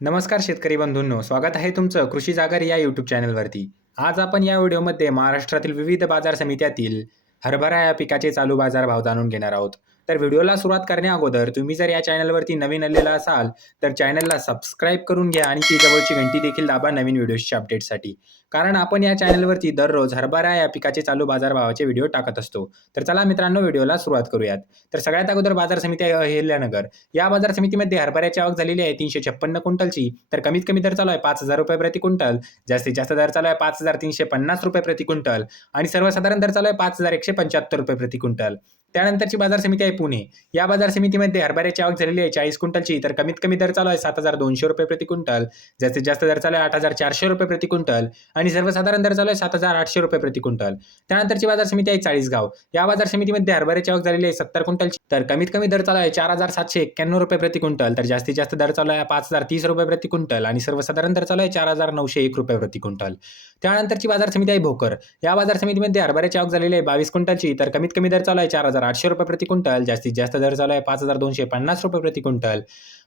नमस्कार शेतकरी बंधूंनो स्वागत आहे तुमचं कृषी जागर या यूट्यूब चॅनलवरती आज आपण या व्हिडिओमध्ये महाराष्ट्रातील विविध बाजार समित्यातील हरभरा या पिकाचे चालू बाजार भाव जाणून घेणार आहोत. तर व्हिडिओला सुरुवात करण्या अगोदर तुम्ही जर या चॅनलवरती नवीन आलेला असाल तर चॅनलला सबस्क्राईब करून घ्या आणि ती जवळची घंटी देखील दाबा नवीन व्हिडिओच्या अपडेटसाठी. कारण आपण या चॅनलवरती दररोज हरभरा या पिकाचे चालू बाजारभावाचे व्हिडिओ टाकत असतो. तर चला मित्रांनो व्हिडिओला सुरुवात करूयात. तर सगळ्यात अगोदर बाजार समिती आहे अहिल्यानगर. या बाजार समितीमध्ये हरभऱ्याची आवक झालेली आहे तीनशे छप्पन्न क्विंटलची. तर कमीत कमी दर चालू आहे पाच हजार रुपये प्रति क्विंटल. जास्तीत जास्त दर चालू आहे पाच हजार तीनशे पन्नास रुपये प्रति क्विंटल. आणि सर्वसाधारण दर चालू आहे पाच हजार एकशे पंच्याहत्तर रुपये प्रति क्विंटल. त्यानंतरची बाजार समिती आहे पुणे. या बाजार समितीमध्ये हरभऱ्याची आवक झालेली आहे चाळीस क्विंटलची. तर कमीत कमी दर चालू आहे सात हजार दोनशे रुपये प्रति क्विंटल. जास्तीत जास्त दर चालू आहे आठ हजार चारशे रुपये प्रति क्विंटल. आणि सर्वसाधारण दर चालू आहे सात हजार आठशे रुपये प्रति क्विंटल. त्यानंतरची बाजार समिती आहे चाळीसगाव. या बाजार समितीमध्ये हरभऱ्याची आवक झालेली आहे सत्तर क्विंटलची. तर कमीत कमी दर चालू आहे चार हजार सातशे एक्क्याण्णव रुपये प्रति क्विंटल. तर जास्तीत जास्त दर चालू आहे पाच हजार तीस रुपये प्रति क्विंटल. आणि सर्वसाधारण दर चालू आहे चार हजार नऊशे एक रुपये प्रति क्विंटल. त्यानंतरची बाजार समिती आहे भोकर. या बाजार समितीमध्ये हरभऱ्याची आवक झालेली आहे बावीस क्विंटलची. तर कमीत कमी दर चालू आहे चार हजार आठशे रुपये प्रति क्विंटल जास्तीत जास्त दर चालू आहे पाच हजार दोनशे पन्नास रुपये प्रति क्विंटल.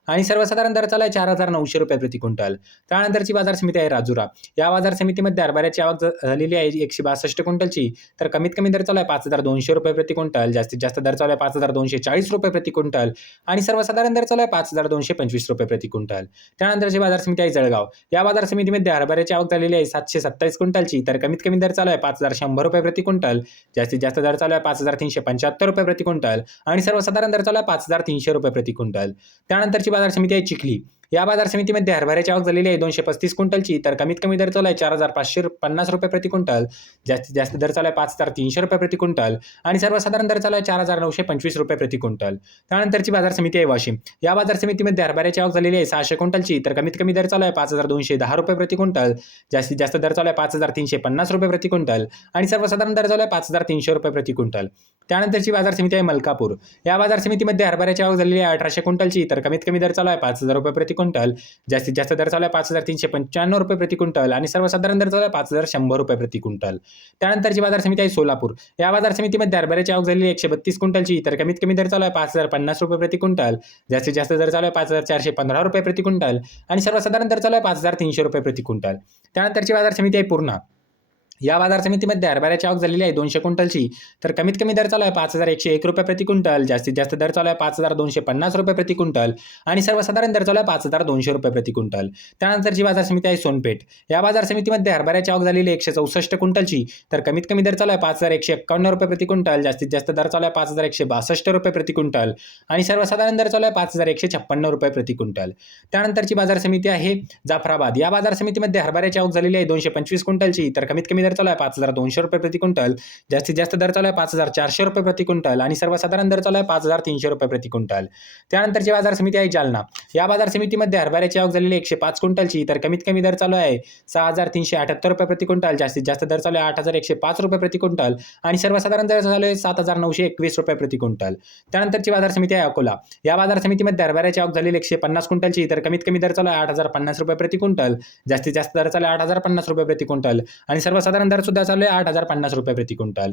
आणि सर्वसाधारण दर चालू आहे चार हजार नऊशे रुपये प्रति क्विंटल. त्यानंतरची बाजार समिती आहे राजुरा. या बाजार समितीमध्ये हरभऱ्याची आवक झालेली आहे एकशे बासष्ट क्विंटलची. तर कमीत कमी दर चालू आहे पाच हजार दोनशे रुपये प्रति क्विंटल. जास्तीत जास्त दर चालू आहे पाच हजार दोनशे चाळीस रुपये प्रति क्विंटल. आणि सर्वसाधारण दर चालू आहे पाच हजार दोनशे पंचवीस रुपये प्रति क्विंटल. त्यानंतरची बाजार समिती आहे जळगाव. या बाजार समितीमध्ये हरभऱ्याची आवक झालेली आहे सातशे सत्तावीस क्विंटलची. तर कमीत कमी दर चालू आहे पाच हजार शंभर रुपये प्रति क्विंटल. जास्तीत जास्त दर चालू आहे पाच हजार तीनशे पंच्याहत्तर रुपये प्रति क्विंटल. आणि सर्वसाधारण दर चालू आहे पाच हजार तीनशे रुपये प्रति क्विंटल. त्यानंतरची बाजार समिती आहे चिखली. या बाजार समितीमध्ये हरभऱ्याची आवक झालेली आहे. दोनशे पस्तीस क्विंटलची. तर कमीत कमी दर चालू आहे चार हजार पाचशे पन्नास रुपये प्रति क्विंटल. जास्तीत जास्त दर चालू आहे पाच हजार तीनशे रुपये प्रति क्विंटल. आणि सर्वसाधारण दर चालू आहे चार हजार नऊशे पंचवीस रुपये प्रति क्विंटल. त्यानंतरची बाजार समिती आहे वाशिम. या बाजार समितीमध्ये हरभऱ्याची आवक झालेली आहे सहाशे क्विंटलची. तर कमीत कमी दर चालू आहे पाच हजार दोनशे दहा रुपये प्रति क्विंटल. जास्तीत जास्त दर चालू आहे पाच हजार तीनशे पन्नास रुपये प्रति क्विंटल. आणि सर्वसाधारण दर चालू आहे पाच हजार तीनशे रुपये प्रति क्विंटल. त्यानंतरची बाजार समिती आहे मलकापूर. या बाजार समितीमध्ये हरभऱ्याची आवक झालेली आहे अठराशे क्विंटलची. तर कमीत कमी दर चालू आहे पाच हजार रुपये प्रति क्विंटल जास्तीत जास्त दर चालू आहे पाच हजार तीनशे पंच्याण्णव रुपये प्रति क्विंटल आणि सर्वसाधारण दर चालू आहे पाच हजार शंभर रुपये प्रति क्विंटल. त्यानंतरची बाजार समिती आहे सोलापूर. या बाजार समितीमध्ये हरभऱ्याची आवक झालेली एकशे बत्तीस क्विंटलची तर कमीत कमी दर चालू आहे पाच हजार पन्नास रुपये प्रति क्विंटल जास्तीत जास्त दर चालू आहे पाच हजार चारशे पंधरा रुपये प्रति क्विंटल आणि सर्वसाधारण दर चालू आहे पाच हजार तीनशे रुपये प्रति क्विंटल. त्यानंतरची बाजार समिती आहे पूर्णा. या बाजार समितीमध्ये हरभऱ्याची आवक झालेली आहे दोनशे क्विंटलची. तर कमीत कमी दर चालू आहे पाच हजार एकशे एक रुपये प्रति क्विंटल. जास्तीत जास्त दर चालू आहे पाच हजार दोनशे पन्नास रुपये प्रति क्विंटल. आणि सर्वसाधारण दर चालू आहे पाच हजार दोनशे रुपये प्रति क्विंटल. त्यानंतरची बाजार समिती आहे सोनपेठ. या बाजार समितीमध्ये हरभऱ्याची आवक झालेली एकशे चौसष्ट क्विंटलची. तर कमीत कमी दर चालू आहे पाच हजार एकशे एक्कावन्न रुपये प्रति क्विंटल. जास्तीत जास्त दर चालू आहे पाच हजार एकशे बासष्ट रुपये प्रति क्विंटल. आणि सर्वसाधारण दर चालू आहे पाच हजार एकशे छप्पन्न रुपये प्रति क्विंटल. त्यानंतरची बाजार समिती आहे जाफराबाद. या बाजार समितीमध्ये हरभऱ्याची आवक झालेली आहे दोनशे पंचवीस क्विंटलची. तर कमीत कमी दर दर चालू आहे पाच हजार दोनशे रुपये प्रति क्विंटल. जास्तीत जास्त दर चालू आहे पाच हजार चारशे रुपये प्रति क्विंटल आणि सर्वसाधारण दर चालू आहे पाच हजार तीनशे रुपये प्रति क्विंटल. त्यानंतरची बाजार समिती आहे जालना. या बाजार समितीमध्ये हरभऱ्याची आवक झालेली एकशे पाच क्विंटलची तर कमीत कमी दर चालू आहे सहा हजार तीनशे अठ्याहत्तर रुपये प्रति क्विंटल जास्तीत जास्त दर चालू आहे आठ हजार एकशे पाच रुपये प्रति क्विंटल आणि सर्वसाधारण दर चालू आहे सात हजार नऊशे एकवीस रुपये प्रति क्विंटल. त्यानंतरची बाजार समिती आहे अकोला. या बाजार समितीमध्ये हरभऱ्याची आवक झालेली एकशे पन्नास क्विंटलची तर कमीत कमी दर चालू आहे आठ हजार पन्नास रुपये प्रति क्विंटल जास्तीत जास्त दर चालू आहे आठ हजार पन्नास रुपये प्रति क्विंटल आणि सर्वसाधारण दर सुद्धा चालू आहे आठ हजार पन्नास रुपये प्रति क्विंटल.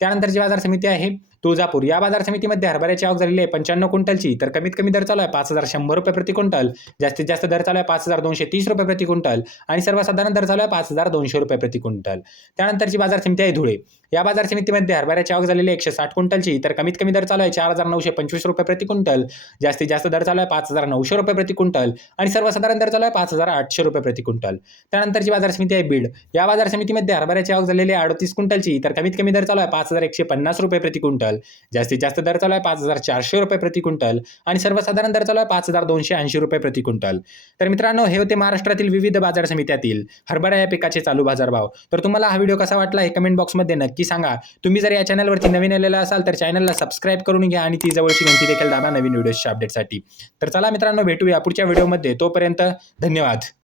त्यानंतरची बाजार समिती आहे. तुळजापूर. या बाजार समितीमध्ये हरभऱ्याची आवक झालेली आहे पंच्याण्णव क्विंटलची. तर कमीत कमी दर चालू आहे पाच हजार शंभर रुपये प्रति क्विंटल. जास्तीत जास्त दर चालू आहे पाच हजार दोनशे तीस रुपये प्रति क्विंटल. आणि सर्वसाधारण दर चालू आहे पाच हजार दोनशे रुपये प्रति क्विंटल. त्यानंतरची बाजार समिती आहे धुळे. या बाजार समितीमध्ये हरभऱ्याची आवक झालेली एकशे साठ क्विंटलची. तर कमीत कमी दर चालू आहे चार हजार नऊशे पंचवीस रुपये प्रति क्विंटल. जास्तीत जास्त दर चालू आहे पाच हजार नऊशे रुपये प्रति क्विंटल. आणि सर्वसाधारण दर चालू आहे पाच हजार आठशे रुपये प्रति क्विंटल. त्यानंतरची बाजार समिती आहे बीड. या बाजार समितीमध्ये हरभऱ्याची आवक झालेली आहे अडतीस क्विंटलची. तर कमीत कमी दर चालू आहे पाच हजार एकशे पन्नास रुपये प्रति क्विंटल. जास्तीत जास्त दर चालू आहे पाच हजार चारशे रुपये प्रति क्विंटल आणि सर्वसाधारण दर चालू आहे पाच हजार दोनशे ऐंशी रुपये प्रति क्विंटल. तर मित्रांनो हे होते महाराष्ट्रातील विविध बाजार समित्यातील हरभरा या पिकाचे चालू बाजारभाव. तर तुम्हाला हा व्हिडिओ कसा वाटला हे कमेंट बॉक्समध्ये नक्की सांगा. तुम्ही जर या चॅनलवरती नवीन आलेला असाल तर चॅनलला सबस्क्राईब करून घ्या आणि ती जवळची घंटी देखील दाबा नवीन व्हिडिओच्या अपडेटसाठी तर चला मित्रांनो भेटूया पुढच्या व्हिडिओमध्ये तोपर्यंत धन्यवाद.